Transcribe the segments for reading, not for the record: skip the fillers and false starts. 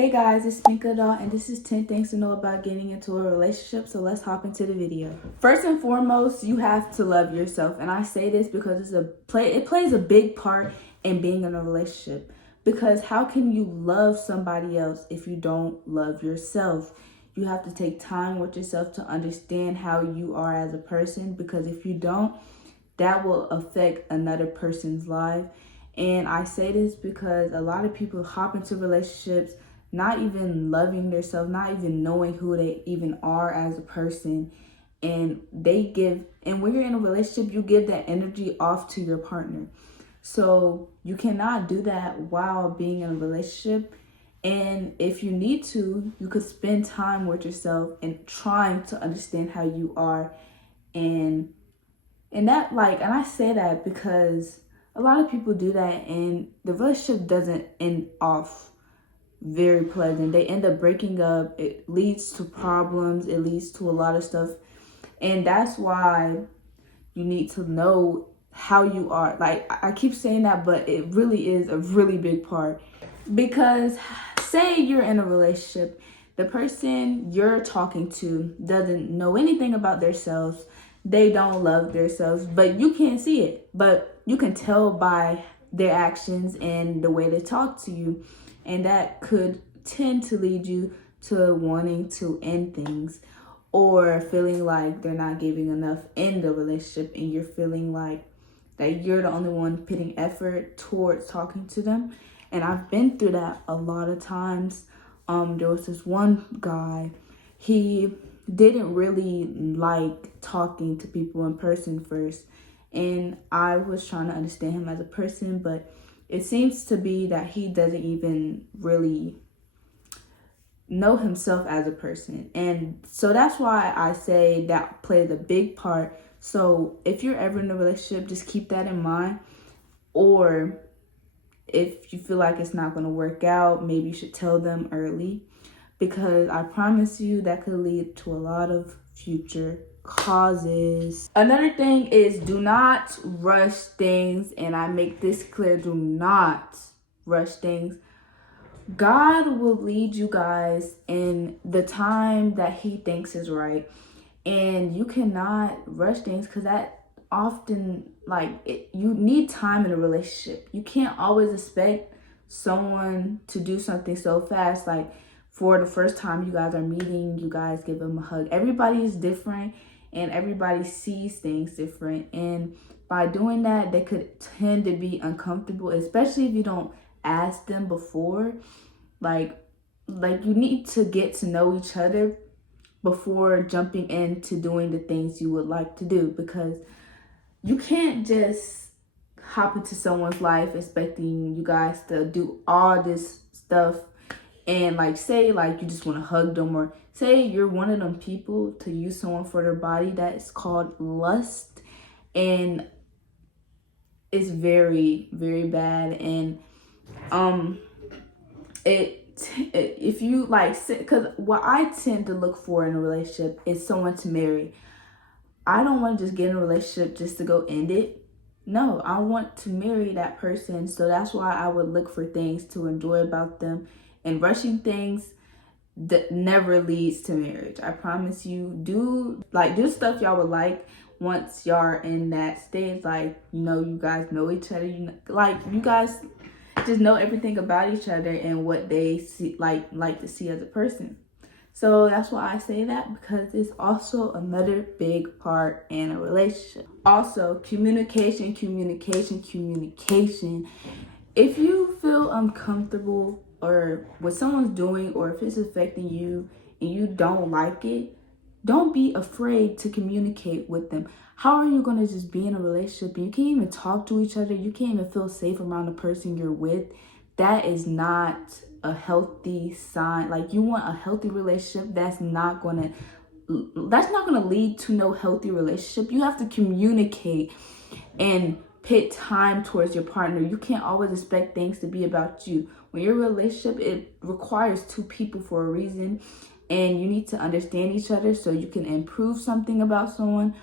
Hey guys, it's spinkadoll and this is 10 things to know about getting into a relationship. So let's hop into the video. First and foremost, you have to love yourself. And I say this because it plays a big part in being in a relationship. Because how can you love somebody else if you don't love yourself? You have to take time with yourself to understand how you are as a person, because if you don't, that will affect another person's life. And I say this because a lot of people hop into relationships not even loving themselves, not even knowing who they even are as a person. And when you're in a relationship, you give that energy off to your partner. So you cannot do that while being in a relationship. And if you need to, you could spend time with yourself and trying to understand how you are. And I say that because a lot of people do that and the relationship doesn't end off very pleasant. They end up breaking up. It leads to problems. It leads to a lot of stuff. And that's why you need to know how you are. Like, I keep saying that, but it really is a really big part. Because say you're in a relationship, the person you're talking to doesn't know anything about themselves. They don't love themselves, but you can't see it. But you can tell by their actions and the way they talk to you. And that could tend to lead you to wanting to end things or feeling like they're not giving enough in the relationship, and you're feeling like that you're the only one putting effort towards talking to them. And I've been through that a lot of times. There was this one guy, he didn't really like talking to people in person first. And I was trying to understand him as a person, but it seems to be that he doesn't even really know himself as a person. And so that's why I say that plays a big part. So if you're ever in a relationship, just keep that in mind. Or if you feel like it's not going to work out, maybe you should tell them early, because I promise you that could lead to a lot of future causes. Another thing is, do not rush things. And I make this clear, do not rush things. God will lead you guys in the time that he thinks is right. And you cannot rush things, because that often, you need time in a relationship. You can't always expect someone to do something so fast. Like, for the first time you guys are meeting, you guys give them a hug. Everybody is different and everybody sees things different. And by doing that, they could tend to be uncomfortable, especially if you don't ask them before. Like you need to get to know each other before jumping into doing the things you would like to do, because you can't just hop into someone's life expecting you guys to do all this stuff. And say you just want to hug them, or say you're one of them people to use someone for their body. That is called lust, and it's very, very bad. And if you because what I tend to look for in a relationship is someone to marry. I don't want to just get in a relationship just to go end it. No, I want to marry that person. So that's why I would look for things to enjoy about them. And rushing things that never leads to marriage. I promise you. Do stuff y'all would like once y'all are in that stage. You guys know each other. You guys just know everything about each other and what they see like to see as a person. So that's why I say that, because it's also another big part in a relationship. Also, communication. If you feel uncomfortable or what someone's doing, or if it's affecting you and you don't like it, don't be afraid to communicate with them. How are you going to just be in a relationship and you can't even talk to each other? You can't even feel safe around the person you're with. That is not a healthy sign. You want a healthy relationship. That's not going to lead to no healthy relationship. You have to communicate and put time towards your partner. You can't always expect things to be about you. When you're in a relationship, it requires two people for a reason, and you need to understand each other so you can improve something about someone,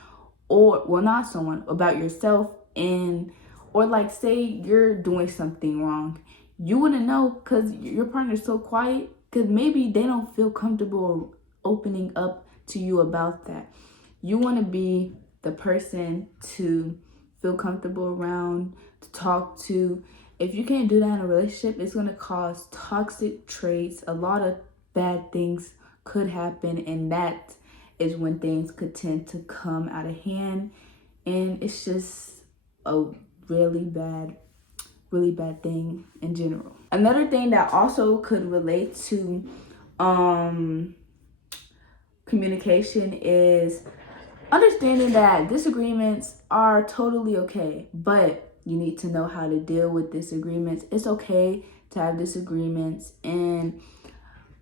about yourself. Or say you're doing something wrong, you wouldn't know because your partner's so quiet, because maybe they don't feel comfortable opening up to you about that. You want to be the person to feel comfortable around, to talk to. If you can't do that in a relationship, it's going to cause toxic traits. A lot of bad things could happen, and that is when things could tend to come out of hand, and it's just a really bad thing in general. Another thing that also could relate to communication is understanding that disagreements are totally okay, but you need to know how to deal with disagreements. It's okay to have disagreements, and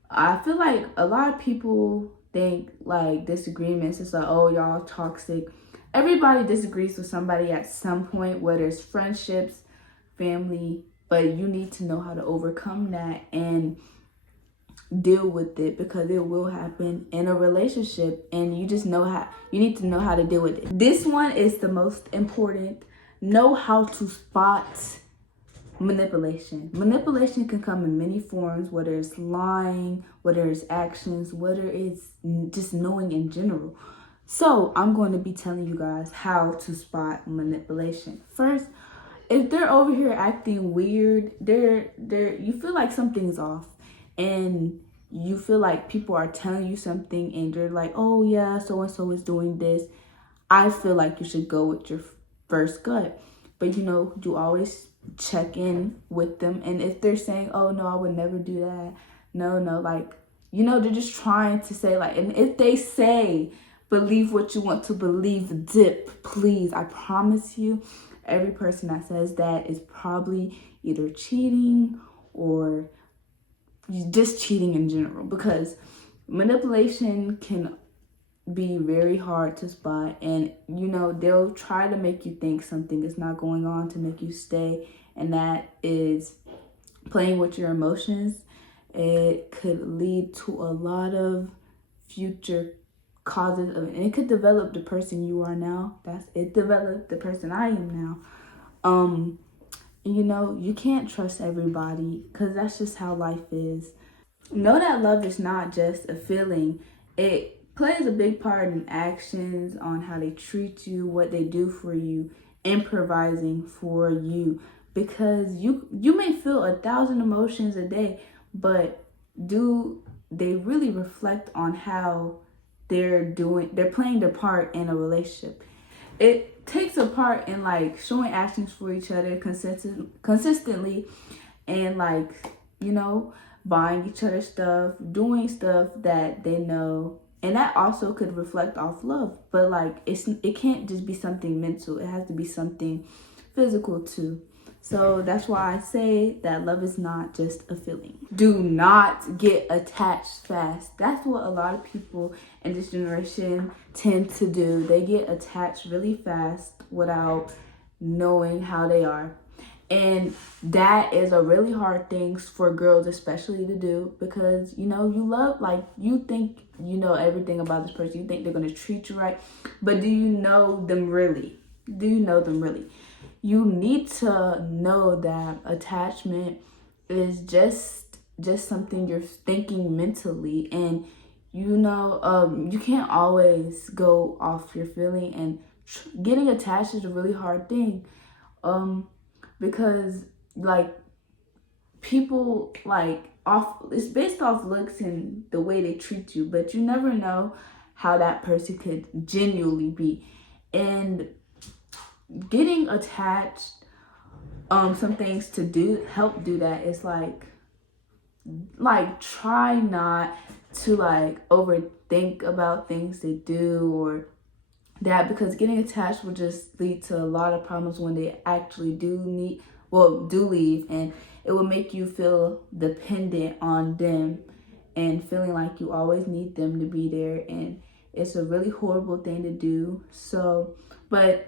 I feel like a lot of people think like disagreements, it's like, oh, y'all toxic. Everybody disagrees with somebody at some point, whether it's friendships, family, but you need to know how to overcome that and deal with it, because it will happen in a relationship, and you need to know how to deal with it. This one is the most important. Know how to spot manipulation. Manipulation can come in many forms, whether it's lying, whether it's actions, whether it's just knowing in general. So I'm going to be telling you guys how to spot manipulation. First, if they're over here acting weird, you feel like something's off, and you feel like people are telling you something, and they're like, oh yeah, so and so is doing this. I feel like you should go with your first gut, but you always check in with them, and if they're saying, oh no, I would never do that, no, like, they're just trying to say, like, and if they say believe what you want to believe, dip, please, I promise you, every person that says that is probably either cheating or just cheating in general, because manipulation can be very hard to spot, and they'll try to make you think something is not going on to make you stay, and that is playing with your emotions. It could lead to a lot of future causes and it could develop the person you are now. It developed the person I am now. You can't trust everybody, because that's just how life is. Know that love is not just a feeling. It plays a big part in actions, on how they treat you, what they do for you, improvising for you. Because you may feel 1,000 emotions a day, but do they really reflect on how they're playing their part in a relationship? It takes a part in like showing actions for each other consistently, and like, buying each other stuff, doing stuff that they know, and that also could reflect off love. But like, it can't just be something mental, it has to be something physical too. So that's why I say that love is not just a feeling. Do not get attached fast. That's what a lot of people in this generation tend to do. They get attached really fast without knowing how they are. And that is a really hard thing for girls especially to do, because you love, like, you think you know everything about this person, you think they're going to treat you right, but do you know them really? You need to know that attachment is just something you're thinking mentally, and you can't always go off your feeling, and getting attached is a really hard thing, because like, people like it's based off looks and the way they treat you, but you never know how that person could genuinely be. And getting attached, some things to help do that is like try not to like overthink about things they do or that, because getting attached will just lead to a lot of problems when they actually do leave, and it will make you feel dependent on them and feeling like you always need them to be there, and it's a really horrible thing to do. So, but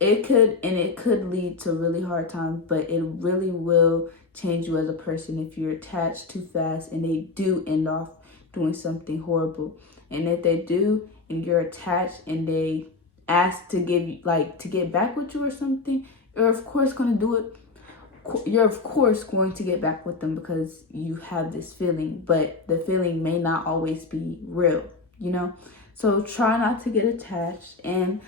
it could lead to really hard times, but it really will change you as a person if you're attached too fast and they do end off doing something horrible. And if they do, and you're attached, and they ask to get back with you or something, you're of course going to do it you're of course going to get back with them because you have this feeling, but the feeling may not always be real, you know? So try not to get attached. And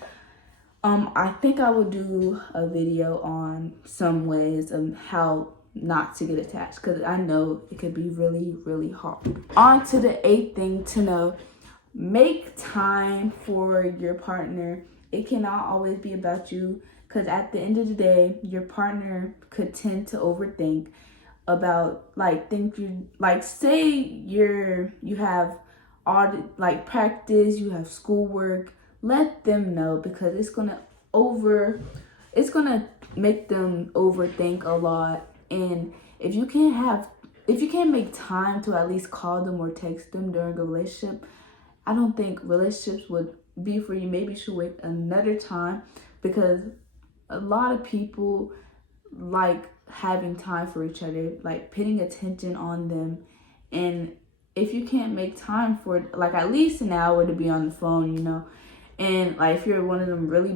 I think I will do a video on some ways of how not to get attached, because I know it could be really, really hard. On to the 8th thing to know: make time for your partner. It cannot always be about you, because at the end of the day, your partner could tend to overthink about, like, say you have all the, like, practice, you have schoolwork. Let them know, because it's gonna make them overthink a lot. And if you can't make time to at least call them or text them during a relationship, I don't think relationships would be for you. Maybe you should wait another time, because a lot of people like having time for each other, like paying attention on them. And if you can't make time for it, like at least an hour to be on the phone, you know, and like if you're one of them really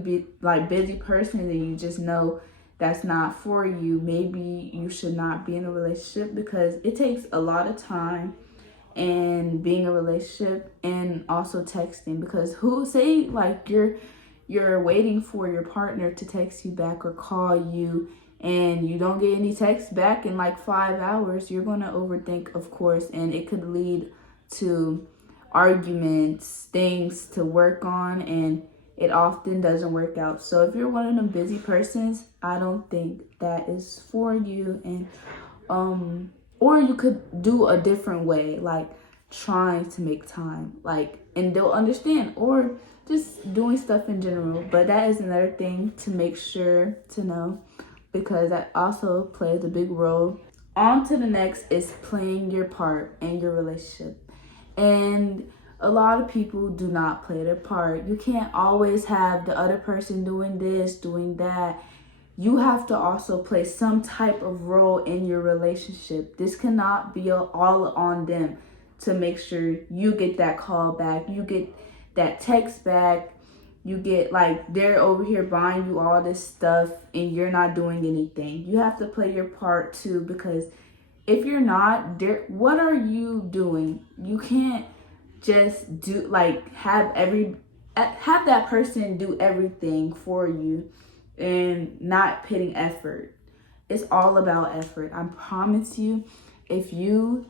busy persons and you just know that's not for you, maybe you should not be in a relationship, because it takes a lot of time and being a relationship and also texting. Because who say like you're waiting for your partner to text you back or call you, and you don't get any text back in like 5 hours, you're going to overthink, of course, and it could lead to arguments, things to work on, and it often doesn't work out. So if you're one of them busy persons, I don't think that is for you. And or you could do a different way, like trying to make time, like, and they'll understand, or just doing stuff in general. But that is another thing to make sure to know, because that also plays a big role. On to the next is playing your part in your relationship. And a lot of people do not play their part. You can't always have the other person doing this, doing that. You have to also play some type of role in your relationship. This cannot be all on them to make sure you get that call back, you get that text back, you get, like, they're over here buying you all this stuff and you're not doing anything. You have to play your part too, because if you're not there, what are you doing? You can't just do, like, have that person do everything for you and not putting effort. It's all about effort. I promise you, if you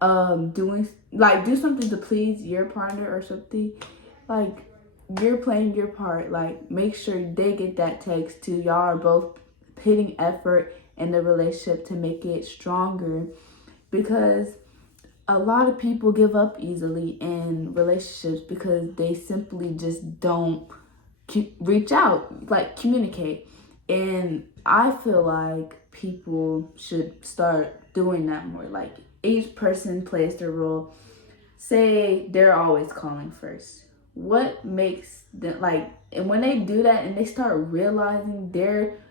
do something to please your partner or something, like, you're playing your part. Like, make sure they get that text too. Y'all are both putting effort in the relationship to make it stronger, because a lot of people give up easily in relationships because they simply just don't reach out, like communicate. And I feel like people should start doing that more. Like, each person plays their role. Say they're always calling first. What makes them, like, and when they do that and they start realizing they're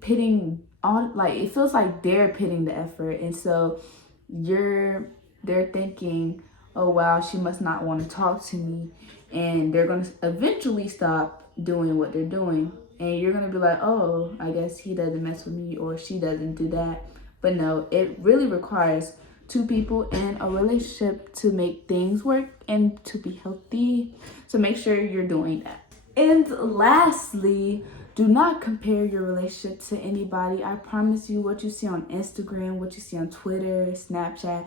pitting on, like, it feels like they're pitting the effort, and so they're thinking, oh wow, she must not want to talk to me, and they're going to eventually stop doing what they're doing, and you're going to be like, oh, I guess he doesn't mess with me or she doesn't do that. But no, it really requires two people in a relationship to make things work and to be healthy. So make sure you're doing that. And lastly, do not compare your relationship to anybody. I promise you, what you see on Instagram, what you see on Twitter, Snapchat,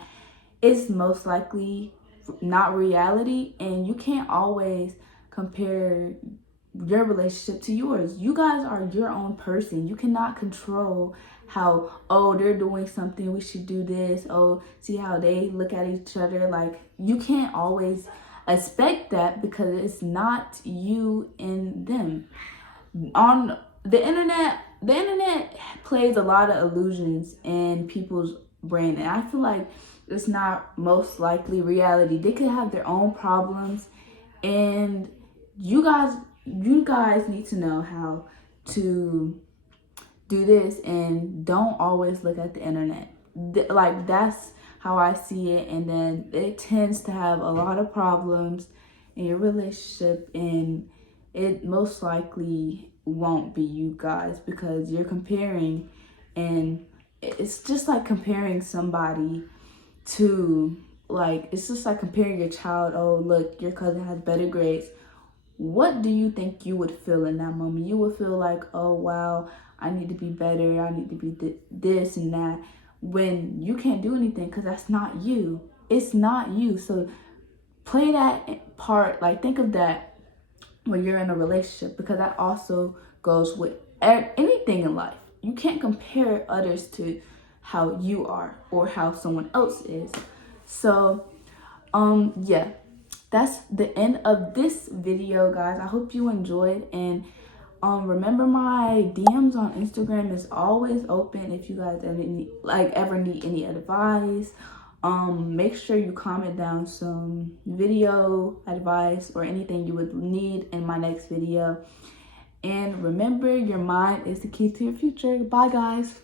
is most likely not reality. And you can't always compare your relationship to yours. You guys are your own person. You cannot control how, oh, they're doing something, we should do this, oh, see how they look at each other. Like, you can't always expect that, because it's not you and them. On the internet plays a lot of illusions in people's brain, and I feel like it's not most likely reality. They could have their own problems, and you guys need to know how to do this, and don't always look at the internet. Like, that's how I see it. And then it tends to have a lot of problems in your relationship, and it most likely won't be you guys, because you're comparing And it's just like comparing somebody to, like, it's just like comparing your child. Oh, look, your cousin has better grades. What do you think you would feel in that moment? You would feel like, oh wow, I need to be better, I need to be this and that, when you can't do anything because that's not you. It's not you. So play that part, like think of that when you're in a relationship, because that also goes with anything in life. You can't compare others to how you are or how someone else is. So yeah, that's the end of this video, guys. I hope you enjoyed, and remember, my DMs on Instagram is always open if you guys ever need any advice. Make sure you comment down some video advice or anything you would need in my next video. And remember, your mind is the key to your future. Bye, guys.